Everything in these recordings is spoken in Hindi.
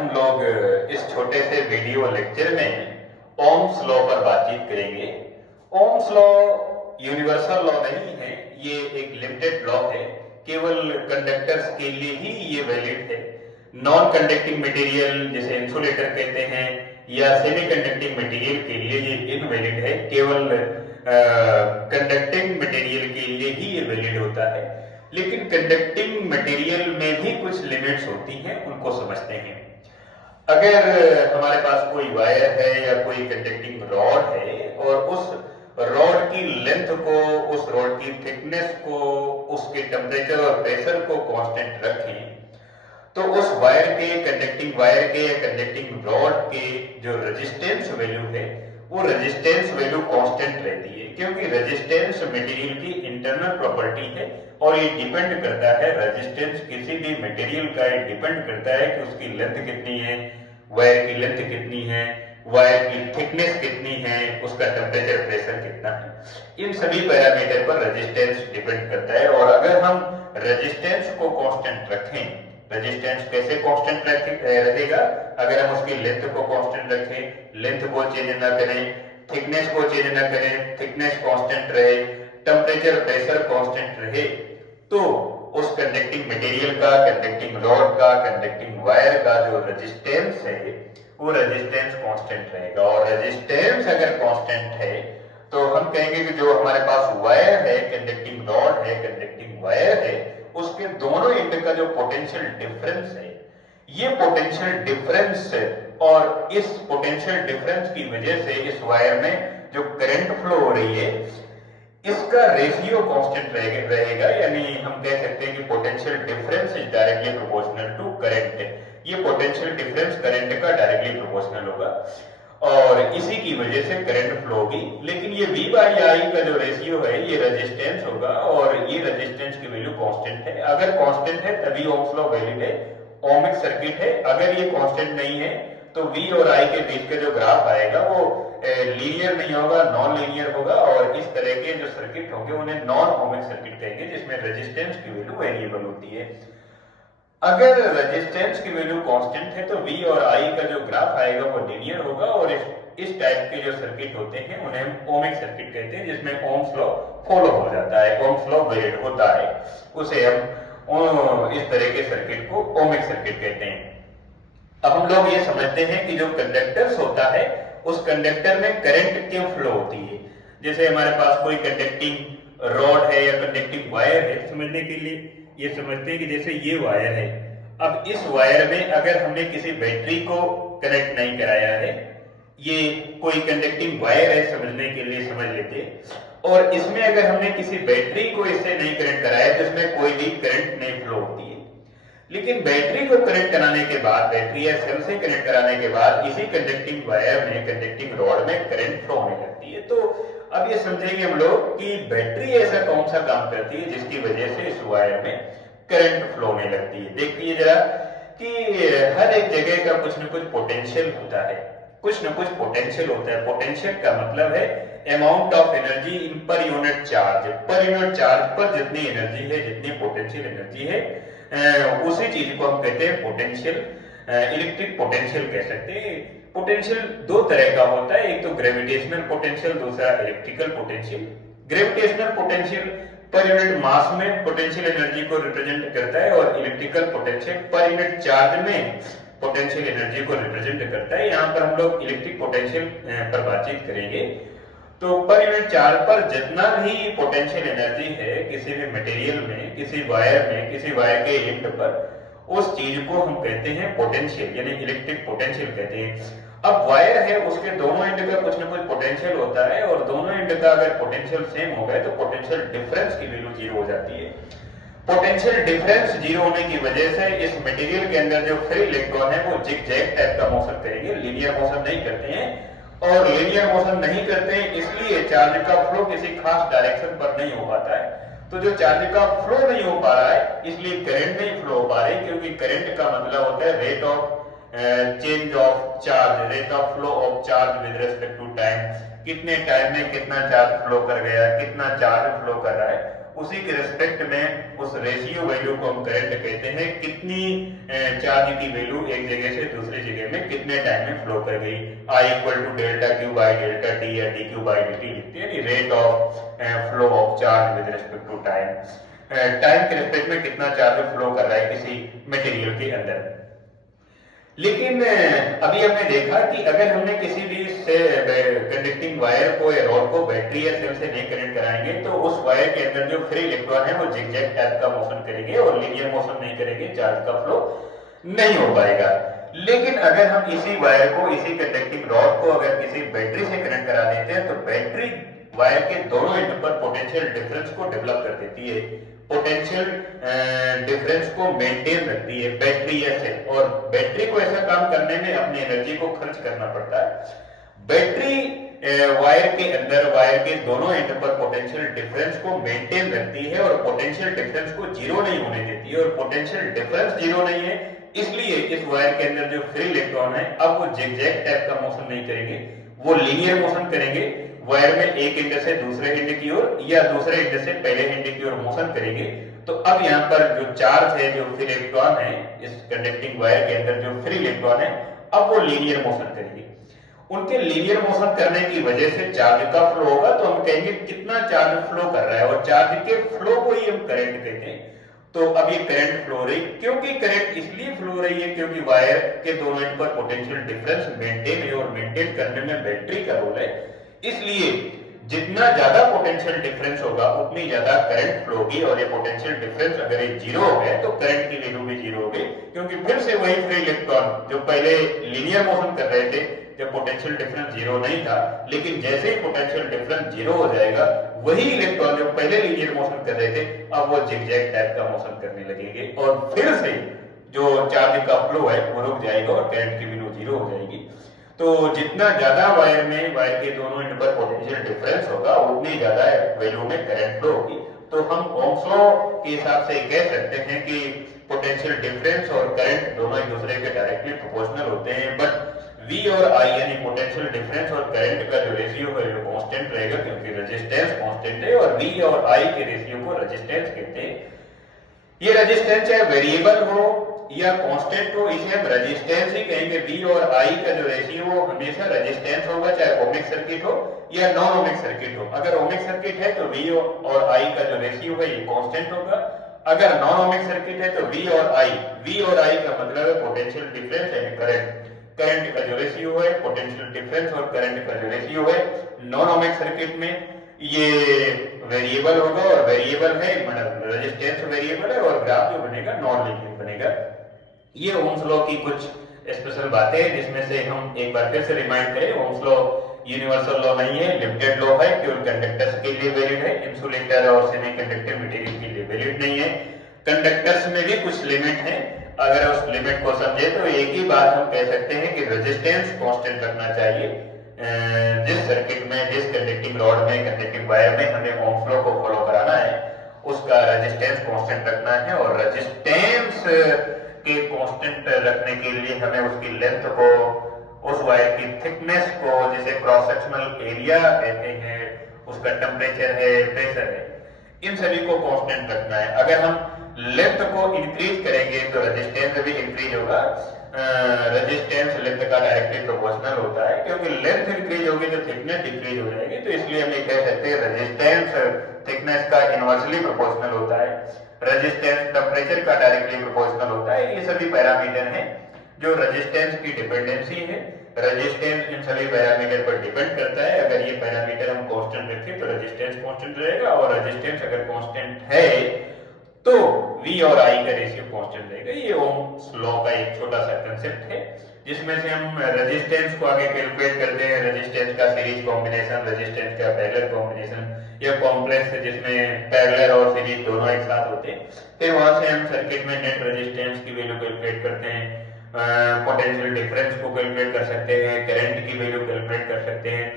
हम लोग इस छोटे से वीडियो लेक्चर में ओम्स लॉ पर बातचीत करेंगे। ओम्स लॉ यूनिवर्सल लॉ नहीं है, ये एक लिमिटेड लॉ है, केवल कंडक्टर्स के लिए ही ये वैलिड है। नॉन कंडक्टिंग मटेरियल जिसे इंसुलेटर कहते हैं या सेमी कंडक्टिंग मटेरियल के लिए ये इनवैलिड है, केवल कंडक्टिंग मटेरियल के लिए ही ये वैलिड होता है। लेकिन कंडक्टिंग मटेरियल में भी कुछ लिमिट्स होती हैं, उनको समझते हैं। अगर हमारे पास कोई वायर है या कोई कंडक्टिंग रॉड है और उस रॉड की लेंथ को, उस रॉड की थिकनेस को, उसके टेम्परेचर और प्रेशर को कांस्टेंट रखें, तो उस वायर के, कंडक्टिंग वायर के या कंडक्टिंग रॉड के जो रेजिस्टेंस वैल्यू है वो रेजिस्टेंस वैल्यू कांस्टेंट रहती है, क्योंकि रेजिस्टेंस मटेरियल की इंटरनल प्रॉपर्टी है और ये डिपेंड करता है, रेजिस्टेंस किसी भी मटेरियल का ये डिपेंड करता है कि उसकी लेंथ कितनी है, वायर की लेंथ कितनी है, वायर की थिकनेस कितनी है, उसका टेम्परेचर प्रेशर कितना है। इन सभी पैरामीटर पर रेजिस्टेंस डिपेंड करता है। और अगर हम रेजिस्टेंस को कांस्टेंट रखें, रेजिस्टेंस कैसे कांस्टेंट रहेगा? अगर हम उसकी लेंथ को कांस्टेंट रखें, लेंथ को चेंज ना करें, थिकनेस को चेंज ना करें, थिकनेस कांस्टेंट रहे, टेम्परेचर प्रेशर कांस्टेंट रहे, तो उस कंडक्टिंग मटेरियल का, कंडक्टिंग रॉड का, कंडक्टिंग वायर का जो रेजिस्टेंस है वो रेजिस्टेंस कांस्टेंट रहेगा। और रेजिस्टेंस अगर कांस्टेंट है तो हम कहेंगे कि जो हमारे पास वायर है, कंडक्टिंग रॉड है, कंडक्टिंग वायर है, उसके दोनों एंड का जो पोटेंशियल डिफरेंस है, ये पोटेंशियल डिफरेंस और इस पोटेंशियल डिफरेंस की वजह से इस वायर में जो करंट फ्लो हो रही है इसका रेशियो कांस्टेंट रहेगा। यानी हम कह सकते हैं कि potential difference is directly proportional to current. ये पोटेंशियल डिफरेंस करंट का डायरेक्टली प्रोपोर्शनल होगा और इसी की वजह से करंट फ्लो होगी। लेकिन ये V बाई I का जो रेशियो है ये रेजिस्टेंस होगा और ये रेजिस्टेंस की वैल्यू कांस्टेंट है। अगर कांस्टेंट है तभी ओम्स लॉ वैलिड है, ओमिक सर्किट है। अगर ये कांस्टेंट नहीं है तो V और I के बीच का जो ग्राफ आएगा वो लीनियर नहीं होगा, नॉन लीनियर होगा और इस तरह के जो सर्किट होंगे उन्हें नॉन ओमिक सर्किट कहेंगे, जिसमें रेजिस्टेंस की वैल्यू वेरिएबल होती है। अगर रेजिस्टेंस की वैल्यू कांस्टेंट है तो V और I का जो ग्राफ आएगा वो लीनियर होगा और इस टाइप के जो सर्किट होते हैं उन्हें हम ओमिक सर्किट कहते हैं, जिसमें ओम्स लॉ फॉलो हो जाता है, ओम्स लॉ वैलिड होता है, उसे हम इस तरह के सर्किट को ओमिक सर्किट कहते हैं। अब हम लोग ये समझते हैं कि जो कंडक्टर्स होता है उस कंडक्टर में करंट क्यों फ्लो होती है। जैसे हमारे पास कोई कंडक्टिंग रॉड है या कंडक्टिंग वायर है, समझने के लिए ये समझते हैं कि जैसे ये वायर है, अब इस वायर में अगर हमने किसी बैटरी को कनेक्ट नहीं कराया है, ये कोई कंडक्टिंग वायर है, समझने के लिए समझ लेते हैं, और इसमें अगर हमने किसी बैटरी को इससे नहीं कनेक्ट कराया तो इसमें कोई भी करंट नहीं फ्लो होती है। लेकिन बैटरी को कनेक्ट कराने के बाद, बैटरी या सेल से कनेक्ट कराने के बाद इसी कंडक्टिंग वायर में, कंडक्टिंग रॉड में करंट फ्लो होने लगती है। तो अब ये समझेंगे हम लोग कि बैटरी ऐसा कौन सा काम करती है जिसकी वजह से इस वायर में करंट फ्लो होने लगती है। देखिए जरा कि हर एक जगह का कुछ न कुछ पोटेंशियल होता है, कुछ न कुछ पोटेंशियल होता है। पोटेंशियल का मतलब है amount of energy in per unit charge. Per unit charge पर जितनी एनर्जी है, जितनी पोटेंशियल एनर्जी है, उसी चीज को हम कहते हैं पोटेंशियल, इलेक्ट्रिक पोटेंशियल कह सकते हैं। पोटेंशियल दो तरह का होता है, एक तो ग्रेविटेशनल पोटेंशियल, दूसरा electrical potential. Gravitational potential per unit mass में पोटेंशियल एनर्जी को रिप्रेजेंट करता है और electrical potential per unit charge में पोटेंशियल एनर्जी को रिप्रेजेंट करता है। यहाँ पर हम लोग इलेक्ट्रिक पोटेंशियल पर बातचीत करेंगे। तो पर यूनिट चार्ज पर जितना भी पोटेंशियल एनर्जी है किसी भी मटेरियल में, किसी वायर में, किसी वायर के एंड पर, उस चीज को हम कहते हैं पोटेंशियल, यानी इलेक्ट्रिक पोटेंशियल कहते हैं। अब वायर है, उसके दोनों एंड का कुछ ना कुछ पोटेंशियल होता है और दोनों एंड का अगर पोटेंशियल सेम हो गए तो पोटेंशियल डिफरेंस की वैल्यू 0 हो जाती है। पोटेंशियल डिफरेंस 0 होने की वजह से इस मटेरियल के अंदर जो फ्री इलेक्ट्रॉन है वो जिगजैग टाइप का मोशन करेंगे, लीनियर मोशन नहीं करते हैं। और लीनियर मोशन नहीं करते हैं इसलिए चार्ज का फ्लो किसी खास डायरेक्शन पर नहीं हो पाता है। तो जो चार्ज का फ्लो नहीं हो पा रहा है इसलिए करंट नहीं फ्लो हो पा रही, क्योंकि करंट का मतलब होता है rate of change of charge, rate of flow of charge with respect to time. कितने टाइम में कितना चार्ज फ्लो कर गया, कितना चार्ज फ्लो कर रहा है, उसी के रेस्पेक्ट में उस रेशियो वैल्यू को हम करंट कहते हैं। कितनी चार्ज की वैल्यू एक जगह से दूसरी जगह में कितने टाइम में फ्लो कर गई, I equal to delta Q by delta T या D Q by D T लिखते हैं, rate of flow of charge with respect to time. Time के रेस्पेक्ट में कितना चार्ज फ्लो कर रहा है किसी मटेरियल के अंदर। लेकिन अभी हमने देखा कि अगर हमने किसी भी से कंडक्टिंग वायर को या रॉड को बैटरी या सेल से नहीं कनेक्ट कराएंगे तो उस वायर के अंदर जो फ्री इलेक्ट्रॉन है वो जिगजैग टाइप का मोशन करेंगे और लीनियर मोशन नहीं करेंगे, चार्ज का फ्लो नहीं हो पाएगा। लेकिन अगर हम इसी वायर को, इसी कंडक्टिंग रॉड को अगर किसी बैटरी से कनेक्ट करा देते हैं तो बैटरी वायर के दोनों एंड पर पोटेंशियल डिफरेंस को डेवलप कर देती है, पोटेंशियल डिफरेंस को मेंटेन रखती है बैटरी या सेल। और बैटरी को ऐसा काम करने में अपनी एनर्जी को खर्च करना पड़ता है। बैटरी वायर के अंदर वायर के दोनों एंड पर पोटेंशियल डिफरेंस को मेंटेन रखती है और पोटेंशियल डिफरेंस को जीरो नहीं होने देती है। और पोटेंशियल डिफरेंस जीरो नहीं है इसलिए इस वायर के अंदर जो फ्री इलेक्ट्रॉन है अब वो जिगजैग टाइप का मोशन नहीं करेंगे, वो लीनियर मोशन करेंगे। वायर में एक एंड से दूसरे एंड की ओर या दूसरे एंड से पहले एंड की ओर मोशन करेंगे। तो अब यहाँ पर जो चार्ज है, जो फ्री इलेक्ट्रॉन है, इस कंडक्टिंग वायर के अंदर जो फ्री इलेक्ट्रॉन है अब वो लीनियर मोशन करेंगे। उनके लीनियर मोशन करने की वजह से चार्ज का फ्लो होगा। तो हम कहेंगे कितना चार्ज फ्लो कर रहा है और चार्ज के फ्लो को ही हम करंट कहते हैं। तो अब ये करंट फ्लो रही, क्योंकि करंट इसलिए फ्लो रही है क्योंकि वायर के दोनों एंड पर पोटेंशियल डिफरेंस मेंटेन है और मेंटेन करने में बैटरी का रोल है। इसलिए जितना ज्यादा पोटेंशियल डिफरेंस होगा उतनी ज्यादा करंट फ्लो होगी। और ये पोटेंशियल डिफरेंस अगर ये जीरो हो गया तो करंट की वैल्यू भी जीरो होगी, क्योंकि फिर से वही फ्री इलेक्ट्रॉन जो पहले लीनियर मोशन कर रहे थे जब पोटेंशियल डिफरेंस जीरो नहीं था, लेकिन जैसे ही पोटेंशियल डिफरेंस जीरो हो जाएगा वही इलेक्ट्रॉन जो पहले लीनियर मोशन कर रहे थे अब वो जिगजैग टाइप का मोशन करने लगेंगे और फिर से जो चार्ज का फ्लो है वो रुक जाएगा और करंट की वैल्यू जीरो हो जाएगी। तो जितना ज्यादा वायर में, वायर के दोनों एंड पर पोटेंशियल डिफरेंस होगा उतनी ज्यादा वैल्यू में करंट फ्लो होगी। तो हम ओह्म्स लॉ के हिसाब से कह सकते हैं कि पोटेंशियल डिफरेंस और करंट दोनों एक दूसरे के डायरेक्टली प्रोपोर्शनल होते हैं। बट V और I यानी पोटेंशियल डिफरेंस और करंट का जो रेशियो है वो कांस्टेंट रहेगा, क्योंकि रेजिस्टेंस कांस्टेंट है और V और I के रेशियो को रेजिस्टेंस कहते हैं। ये रेजिस्टेंस चाहे वेरिएबल हो या कांस्टेंट हो, इसे हम रेजिस्टेंस ही कहेंगे। V और I का जो रेशियो वो हमेशा रेजिस्टेंस होगा, चाहे ओमिक सर्किट हो या नॉन ओमिक सर्किट हो। अगर ओमिक सर्किट है तो V और I का जो रेशियो है ये कांस्टेंट होगा। अगर नॉन ओमिक सर्किट है तो V और I का मतलब है पोटेंशियल डिफरेंस यानी करंट, करंट का जो रेशियो है, पोटेंशियल डिफरेंस और करंट का जो रेशियो है। नॉन ओमिक सर्किट में ये वेरिएबल होगा और वेरिएबल है मतलब रेजिस्टेंस वेरिएबल है और ग्राफ जो बनेगा नॉन लीनियर बनेगा। ये ओह्म्स लॉ की कुछ स्पेशल बातें हैं जिसमें से हम एक बार फिर से रिमाइंड करें। ओह्म्स लॉ यूनिवर्सल लॉ नहीं है, लिमिटेड लॉ है, केवल कंडक्टर्स के लिए वैलिड है, इंसुलेटर और सेमीकंडक्टर मटेरियल के लिए वैलिड नहीं है। कंडक्टर्स में भी कुछ लिमिट है, अगर उस लिमिट को समझे तो एक ही बात हम कह सकते हैं कि रेजिस्टेंस कांस्टेंट रखना चाहिए। जिस सर्किट में, जिस कंडक्टिंग रॉड में, कंडक्टिंग वायर में हमें ओह्म्स लॉ को फॉलो कराना है उसका रेजिस्टेंस कांस्टेंट रखना है। और रेजिस्टेंस के कांस्टेंट रखने के लिए हमें उसकी लेंथ को, उस वायर की थिकनेस को, जिसे क्रॉस सेक्शनल एरिया कहते हैं, उसका टेम्परेचर है, प्रेशर है, इन सभी को कांस्टेंट रखना है। अगर हम लेंथ को इंक्रीज करेंगे तो रेजिस्टेंस भी इंक्रीज होगा। रेजिस्टेंस लेंथ का डायरेक्टली प्रोपोर्शनल होता है, क्योंकि लेंथ इंक्रीज होगी तो थिकनेस डिक्रीज हो जाएगी। तो इसलिए हम ये कह सकते हैं रेजिस्टेंस थिकनेस का इनवर्सली प्रोपोर्शनल होता है, रेजिस्टेंस टेम्परेचर का डायरेक्टली प्रोपोर्शनल होता है। ये सभी पैरामीटर हैं जो रेजिस्टेंस की डिपेंडेंसी है। रेजिस्टेंस इन सभी पैरामीटर पर डिपेंड करता है। अगर ये पैरामीटर हम कांस्टेंट रखें तो रेजिस्टेंस कांस्टेंट रहेगा और रेजिस्टेंस अगर कांस्टेंट है तो V और I का रेशियो कांस्टेंट रहेगा। ये ओह्म्स लॉ का एक छोटा सा कंसेप्ट है जिसमें से हम रेजिस्टेंस को आगे कैलकुलेट करते हैं। रेजिस्टेंस का सीरीज कॉम्बिनेशन, रेजिस्टेंस का पैरेलल कॉम्बिनेशन या कॉम्प्लेक्स जिसमें पैरेलल और सीरीज दोनों एक साथ होते हैं। फिर वहां से हम सर्किट में नेट रेजिस्टेंस की वैल्यू कैलकुलेट करते हैं, पोटेंशियल डिफरेंस को कैलकुलेट कर सकते हैं, करंट की वैल्यू कैलकुलेट कर सकते हैं।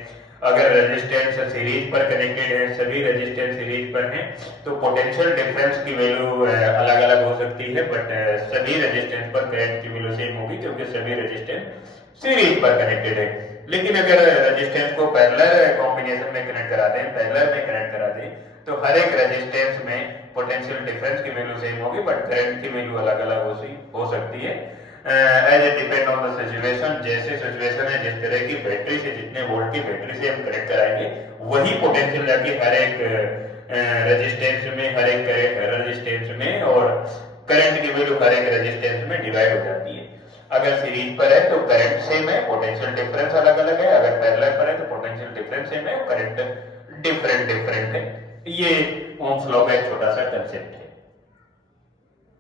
अगर रेजिस्टेंस सीरीज पर कनेक्टेड है, सभी रेजिस्टेंस सीरीज पर हैं, तो पोटेंशियल डिफरेंस की वैल्यू अलग अलग हो सकती है, बट सभी रेजिस्टेंस पर करंट की वैल्यू सेम होगी क्योंकि सभी रेजिस्टेंस सीरीज पर कनेक्टेड है। लेकिन अगर रेजिस्टेंस को पैरेलल कॉम्बिनेशन में कनेक्ट करा दें, पैरेलल में कनेक्ट करा दें, तो हर एक रेजिस्टेंस में पोटेंशियल डिफरेंस की वैल्यू सेम होगी, बट करंट की वैल्यू अलग अलग हो सकती है as a depend on the situation. जैसे सिचुएशन है, जिस तरह की बैटरी से, जितने वोल्ट की बैटरी से हम कनेक्ट कराएंगे, वही पोटेंशियल जाके हर एक रेजिस्टेंस में, हर एक रेजिस्टेंस में, और करंट की वैल्यू हर एक रेजिस्टेंस में डिवाइड हो जाती है। अगर सीरीज पर है तो करंट सेम है, पोटेंशियल डिफरेंस अलग अलग है। अगर पैरेलल पर है तो पोटेंशियल डिफरेंस सेम है, करंट डिफरेंट है। ये ओम्स लॉ का एक छोटा सा कंसेप्ट है।